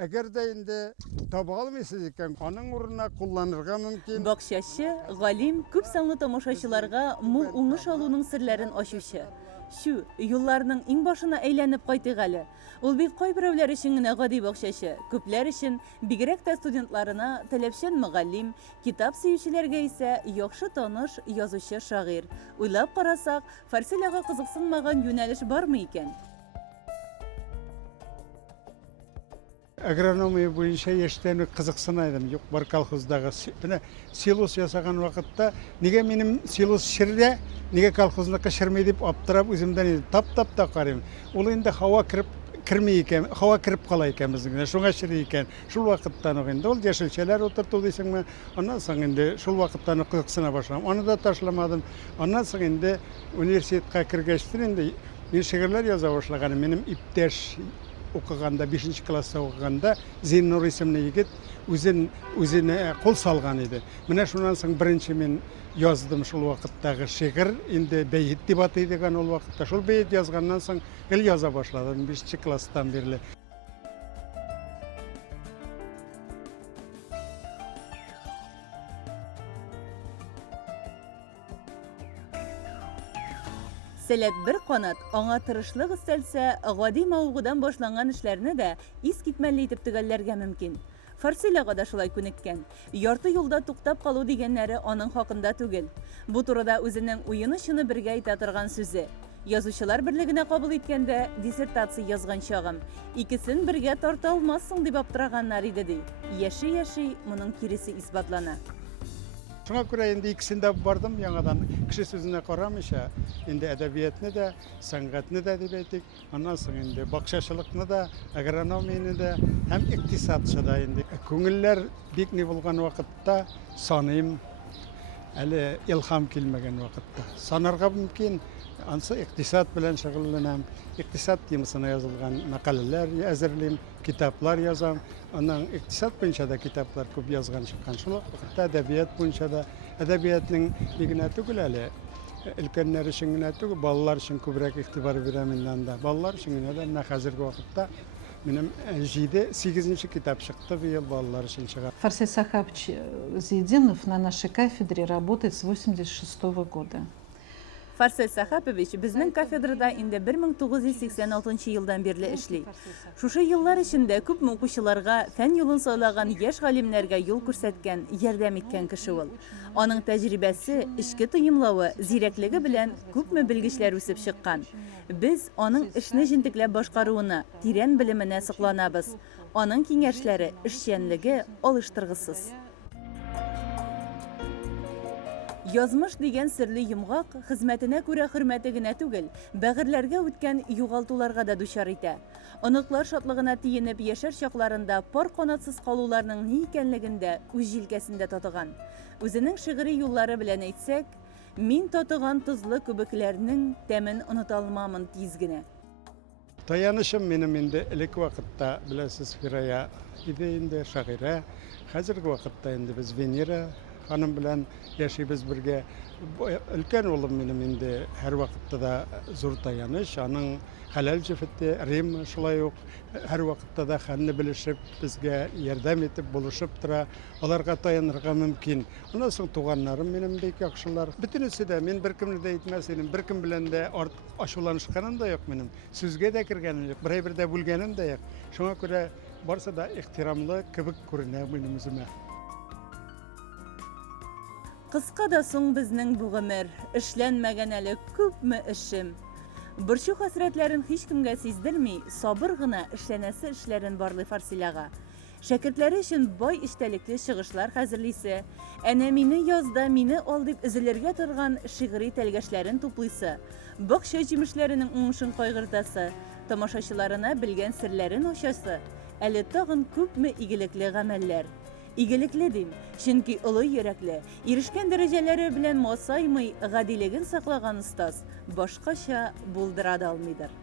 Әгәр дә инде таба алмыйсыз икән, аның урынына кулланырга мөмкин. Бакчачы, галим күп санлы тамашачыларга мул уңыш алуның серләрен ачучы. Шу, юлларның иң башына әйләнеп кайтыйк әле. Ул бит кайберәүләр өчен генә гади бакчачы, күпләр өчен, бигрәк тә студентларына таләпчән мөгаллим, китап сөючеләргә исә яхшы таныш язучы шагыйрь. Уйлап карасак, Фарселяга кызыксынмаган юнәлеш бармы икән? Агрономия буенча яшьтән үк кызыксынайдым. Юк, бар колхоздагы силос ясаган вакытта, нигә минем силос ширдә, нигә колхозныкы ширмей дип аптырап үземдән тап та карыйм. Ул инде һава кирми икән, һава кирип кала икән безнең, шуңа шири икән. Шул вакыттан ук инде ул яшелчәләр утырту дисеңме, аннан соң инде шул вакыттан ук кызыксына башладым. Аны да ташламадым. Аннан соң инде университетка кергәчтен инде мин шигырьләр яза башлаганым. Минем иптәш укыганда, 5 класста укыганда Зиннур исемле егет үзенә кул салган иде. Менә шуннан соң беренче мин яздым шул вакыттагы шигырь, инде бәйет дип атый дигән ул вакытта. Шул бәйет язганнан соң гел яза башладым 5 класстан бирле. Сәләт бер канат, аңа тырышлык өстәлсә, гади мавыгудан башланган эшләрне дә ис китмәле итеп төгәлләргә мөмкин. Фарселяга да шулай күнеккән. Ярты юлда туктап калу дигәннәре аның хакында түгел. Бу турыда үзенең уены шуны бергә әйтә торган сүзе. Язучылар берлегенә кабул иткәндә диссертация язган чагым. Икесен бергә тарта алмассың дип аптыраганнар иде ди. Яши, моның киресе исбатлана. Шуңа күрә инде икесендә бардым яңадан, кеше сүзенә карамыйча, инде әдәбиятны да, сәнгатьне дә дип әйтик, аннан соң инде бакчачылыкны да, агрономияны да, һәм икътисадчы да инде. Күңелләр бик ни булган вакытта саныйм, әле илһам килмәгән вакытта. Санарга мөмкин, ансы икътисад белән шөгыльләнәм. Икътисад темасына язылган мәкаләләр әзерлим, китаплар язам. Аның икътисад буенча да китаплар күп язган чыккан. Шул вакытта әдәбият буенча да, әдәбиятның бигенә түгел әле, өлкәннәр өчен генә түгел, балалар өчен күбрәк игътибар бирәм инде. Балалар өчен генә дә менә хәзерге вакытта минем 7-8 китап чыкты быел балалар өчен чыга. Фарсель Сахапович Зиединов на нашей кафедре работает с 1986 года. Фарсель Сахапович безнең кафедрада инде 1986 елдан бирле эшли. Шушы еллар эчендә күп укучыларга фән юлын сайлаган яшь галимнәргә юл күрсәткән, ярдәм иткән кеше ул. Аның тәҗрибәсе, эчке тоемлавы, зирәклеге белән күпме белгечләр үсеп чыккан. Без аның эшне җентекләп башкаруына, тирән белеменә сокланабыз. Аның киңәшләре, эшчәнлеге алыштыргысыз. Язмыш дигән серле йомгак хезмәтенә күрә хөрмәте генә түгел, бәгырьләргә үткән югалтуларга да дучар итә. Оныклар шатлыгына тиенеп яшәр чакларында пар канатсыз калуларның ни икәнлегендә үз җилкәсендә татыган. Үзенең шигъри юллары белән әйтсәк, мин татыган тозлы күбекләрнең тәмен оныта алмамын тиз генә. Таянышым минем инде элек вакытта, беләсез, Фирая иде инде шагыйрә. Хәзерге вакытта инде без Венера ханым белән яшибез бергә. Өлкән улым минем инде һәр вакытта да зур таяныш. Аның хәләл җефете Рим шулай ук һәр вакытта да хәлне белешеп, безгә ярдәм итеп булышып тора. Аларга таянырга мөмкин. Аннан соң туганнарым минем бик яхшылар. Бөтенесе дә мин беркемне дә әйтмәс идем. Беркем белән дә ачуланышканым да юк минем. Сүзгә дә кергәнем юк. Берәр дә бүлгәнем дә юк. Шуңа күрә барсы да ихтирамлы кебек күренә минем үземә. Кыска да соң безнең бу гомер, эшләнмәгән әле күпме эшем. Борчу хәсрәтләрен һич кемгә сиздерми, сабыр гына эшләнәсе эшләрен барлый Фарселяга. Шәкертләре өчен бай эчтәлекле чыгышлар хәзерлисе, әнә мине язда, мине ал дип өзелергә торган шигъри тәлгәшләрен туплыйсы, бакча җимешләренең уңышын кайгыртасы, тамашачыларына белгән серләрен ачасы, әле тагын күпме игелекле гамәлләр. Игелекле дим, чөнки олы йөрәкле, ирешкән дәрәҗәләре белән масаймый, гадилеген саклаган остаз башкача булдыра да алмыйдыр.